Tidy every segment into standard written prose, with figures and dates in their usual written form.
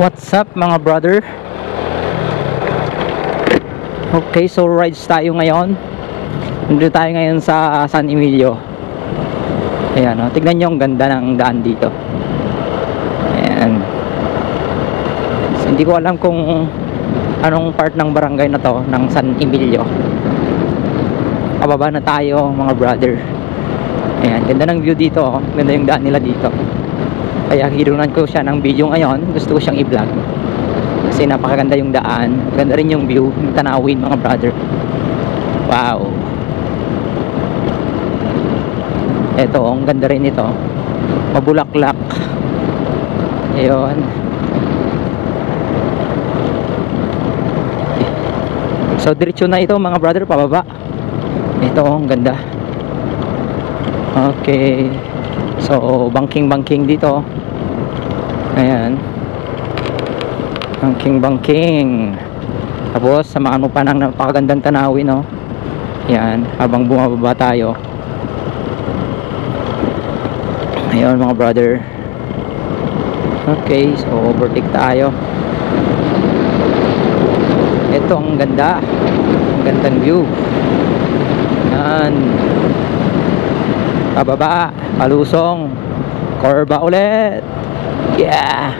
What's up mga brother? Okay, so rides tayo ngayon. Nandito tayo ngayon sa San Emilio. Ayan, oh, tignan nyo ang ganda ng daan dito. Ayan. So, hindi ko alam kung anong part ng barangay na to ng San Emilio. Pababa na tayo mga brother. Ayan, ganda ng view dito, oh. Ganda yung daan nila dito. Kaya hinunan ko siya ng video ngayon. Gusto ko siyang i-vlog kasi napakaganda yung daan. Ganda rin yung view, yung tanawin mga brother. Wow. Eto, ang ganda rin ito. Mabulaklak. Ayun. So diretso na ito mga brother, pababa. Ito, ang ganda. Okay. So banking dito. Ayan. Banking. Tapos samahan mo pa ng napakagandang tanawin, no? Ayan, habang bumababa tayo. Ayun mga brother. Okay, so overtake tayo. Ito ang ganda. Ang gandang view. Ayan. Pababa, palusong, korba ulit. Yeah.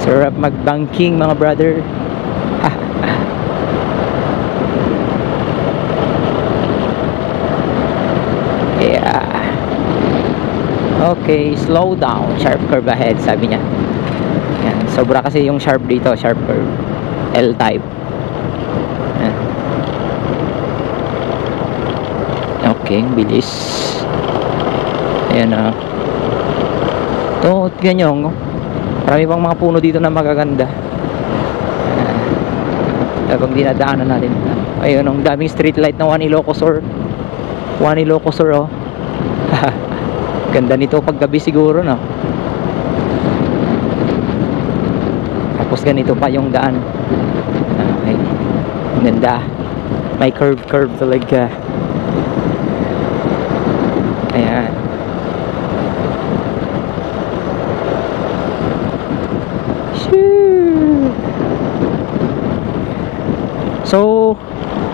Sarap mag-banking mga brother. Yeah. Okay, slow down. Sharp curve ahead, sabi niya. Yan. Sobra kasi yung sharp dito, sharp curve. L-type. Yan. Okay, bilis. Ayan na. Ito, tignan nyo. Marami pang mga puno dito na magaganda. Habang dinadaanan natin. Ayun, ang daming street light na One Ilocosur. One Ilocosur, oh. Ganda nito pag gabi siguro, no? Tapos ganito pa yung daan. Okay. Ganda. May curve talaga. Ayan. So,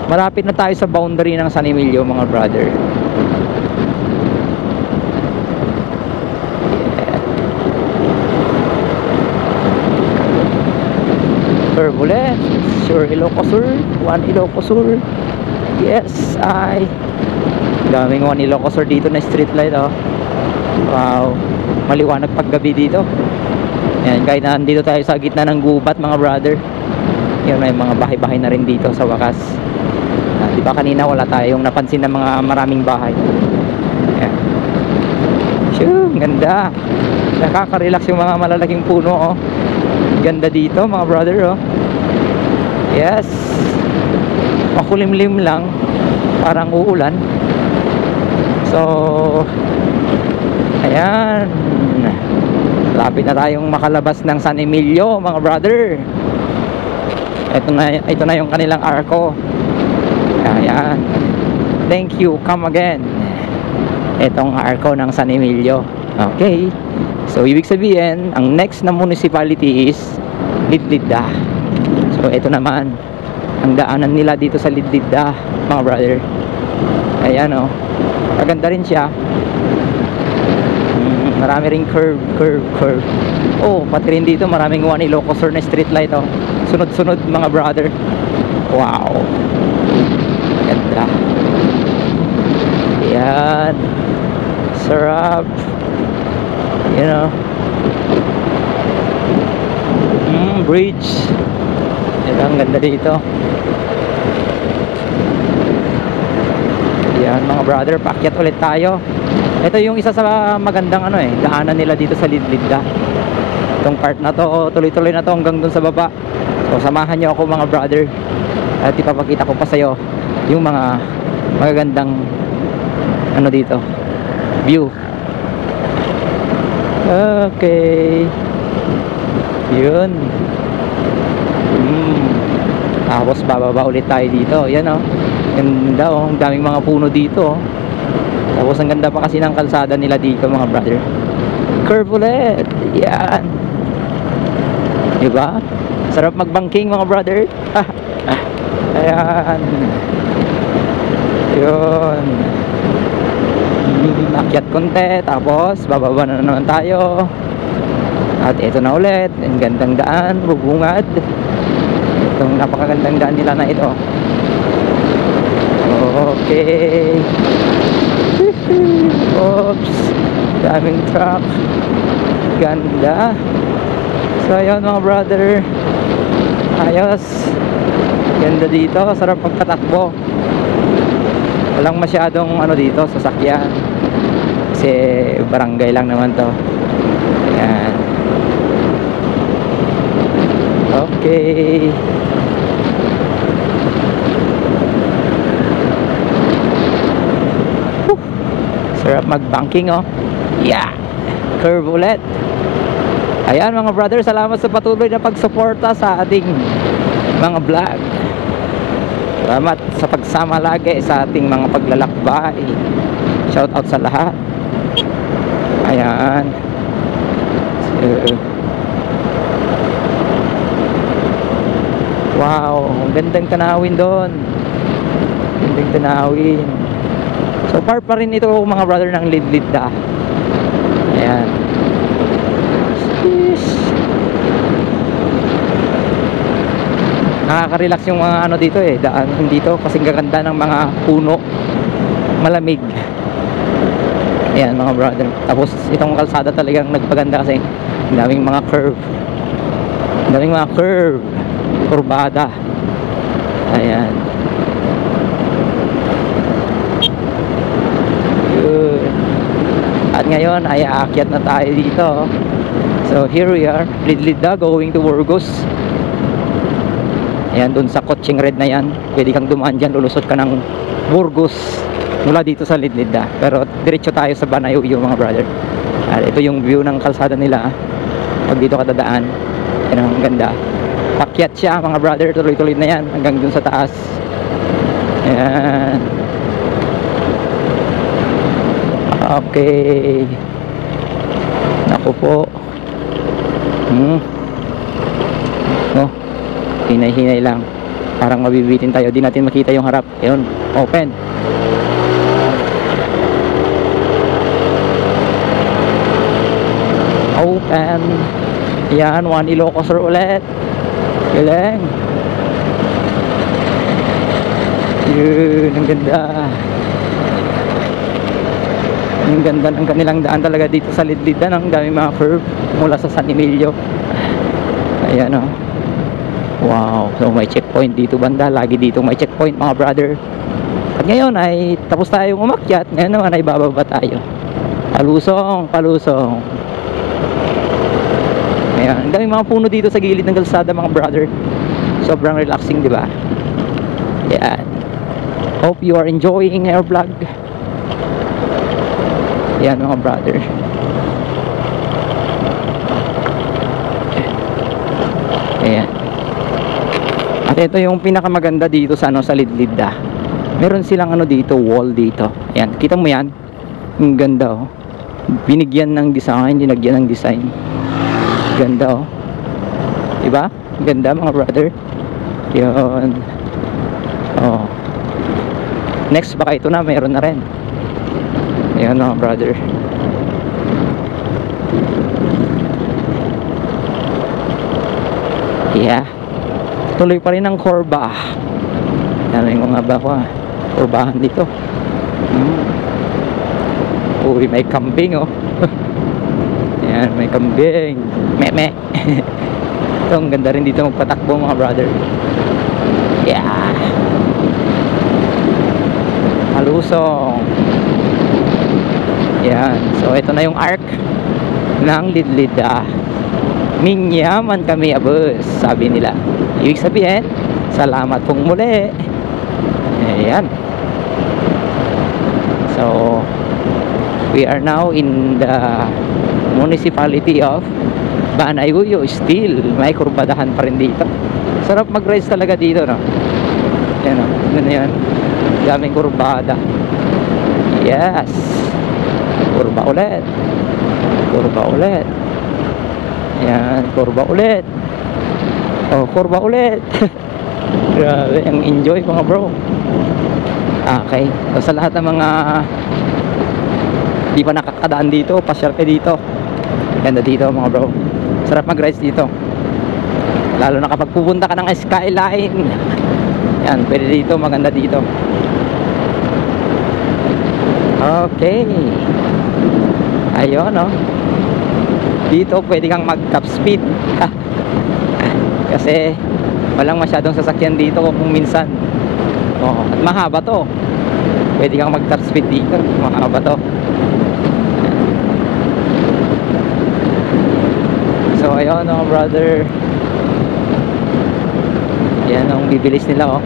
malapit na tayo sa boundary ng San Emilio mga brother. Yeah. Turbulent. Sure Ilocosur. One Ilocosur. Yes, daming One Ilocosur dito na street light, oh. Wow. Maliwanag pag gabi dito. Yan, kahit na nandito tayo sa gitna ng gubat mga brother. Yun, may mga bahay-bahay na rin dito sa wakas. Diba kanina wala tayong napansin ng mga maraming bahay. Ayan. Shoo, ganda. Nakaka-relax yung mga malalaking puno, oh. Ganda dito mga brother, oh. Yes. Makulimlim lang. Parang uulan. So ayan. Lapit na tayong makalabas ng San Emilio mga brother. Ito na yung kanilang arko. Ayan. Thank you, come again. Itong arko ng San Emilio. Okay. So ibig sabihin, ang next na municipality is Lidlida. So ito naman ang daanan nila dito sa Lidlida mga brother. Ayan, oh. Maganda rin siya. Marami ring curve. Oh, pati rin dito maraming One Ilocosur na street light, oh. Sunod-sunod mga brother. Wow. Ganda. Yan. Sarap. You know. Bridge. Yan, ang ganda dito. Yan mga brother, paakyat ulit tayo. Ito yung isa sa magandang daanan nila dito sa Lidlida. Itong part na to, tuloy-tuloy na to hanggang dun sa baba. So samahan nyo ako mga brother at ipapakita ko pa sa'yo yung mga magagandang dito, view. Okay. Yun. Tapos bababa ulit tayo dito. Yan, oh. Ganda, oh. Ang daming mga puno dito, oh. Tapos ang ganda pa kasi ng kalsada nila dito mga brother. Curve ulit. Yan. Diba? Sarap magbangking mga brother. Ayan. Yun. Akyat konti, tapos bababa na naman tayo. At ito na ulit, ang gandang daan, bubungad. Itong napakagandang daan nila na ito. Okay. Oops. Daming truck. Ganda. So ayun mga brother, ayos. Ganda dito, sarap magpatakbo. Walang masyadong ano dito, sasakyan. Kasi barangay lang naman to. Ayan. Okay. Sarap mag-banking oh. Yeah. Curve ulit. Ayan mga brother, salamat sa patuloy na pagsuporta sa ating mga vlog. Salamat sa pagsama lagi sa ating mga paglalakbay. Shout out sa lahat. Ayan. Wow, ang gandang tanawin doon. Gandang tanawin. So far pa rin ito mga brother ng Lidlida. Ayan. Nakaka-relax yung mga ano dito eh, daan dito kasi gaganda ng mga puno, malamig. Ayan mga brother. Tapos itong kalsada talagang nagpaganda kasi daming mga curve, daming mga curve, kurbada. Ayan. Good. At ngayon ay aakyat na tayo dito. So here we are, Lidlida going to Burgos. Ayan, dun sa Coaching Red na yan, pwede kang dumaan dyan, lulusot ka ng Burgos mula dito sa Lidlida. Pero diretso tayo sa Banayuyo mga brother. At ito yung view ng kalsada nila pag dito ka dadaan. Yan ang ganda. Pakyat siya mga brother, tuloy-tuloy na yan hanggang dun sa taas. Ayan. Okay. Naku po. Oh, hinay-hinay lang. Parang mabibitin tayo. Di natin makita yung harap. Ayun, open. Open. Yan, 1 Ilocos Sur ulit. Galing. Yun, ang ganda. Ang ganda ng kanilang daan talaga dito sa Lidlida. Ang dami mga curve mula sa San Emilio. Ayan o. Wow. So may checkpoint dito banda. Lagi dito may checkpoint mga brother. At ngayon ay tapos tayong umakyat. Ngayon naman ay bababa tayo. Palusong, palusong. Ayan. Ang daming mga puno dito sa gilid ng kalsada mga brother. Sobrang relaxing, di ba? Ayan. Hope you are enjoying our vlog. Ayan mga brother. Ayan. At ito yung pinakamaganda dito sa ano, sa Lidlida. Meron silang ano dito, wall dito. Ayan, kita mo yan? Ang ganda oh. Binigyan ng design, dinagyan ng design. Ganda oh. Diba? Ganda mga brother. Yun. Oh. Next baka ito na, meron na rin. Ayan mga brother. Yeah. Tuloy pa rin ang korba. Daming mga bako korbahan dito. Uy, may kambing oh. Ayan, may kambing. Me. Ito, ang ganda rin dito magpatakbo mga brother. Yeah. Halusong. Yan. So ito na yung arc ng Lidlida. Minyaman kami abos, sabi nila. Ibig sabihin, salamat pong muli. Ayan. So we are now in the municipality of Banayuyo. Still may kurbadahan pa rin dito. Sarap mag-race talaga dito, no? Yan o, ano yan? Daming kurbada. Yes. Kurba ulit. Kurba ulit. Yan, kurba ulit. Oh, kurba ulit. Grabe, ang enjoy mga bro. Okay, so sa lahat ng mga di pa nakakadaan dito, pasyal kayo dito. Ganda dito mga bro. Sarap mag-rides dito. Lalo na kapag pupunta ka ng skyline. Yan, pwede dito, maganda dito. Okay. Ayun, no. Dito pwede kang mag-top speed. Kasi walang masyadong sasakyan dito kung minsan. Oh, at mahaba to. Pwede kang mag-top speed dito. Mahaba to. So ayun, no, brother. Yan ang bibilis nila, oh.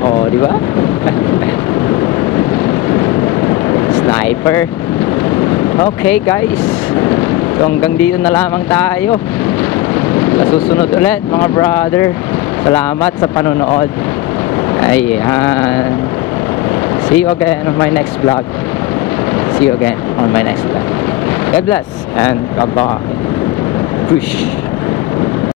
Oh, di ba? Sniper. Okay, guys. So hanggang dito na lamang tayo. Sa susunod ulit, mga brother. Salamat sa panonood. Ayan. See you again on my next vlog. See you again on my next vlog. God bless and bye-bye. Push.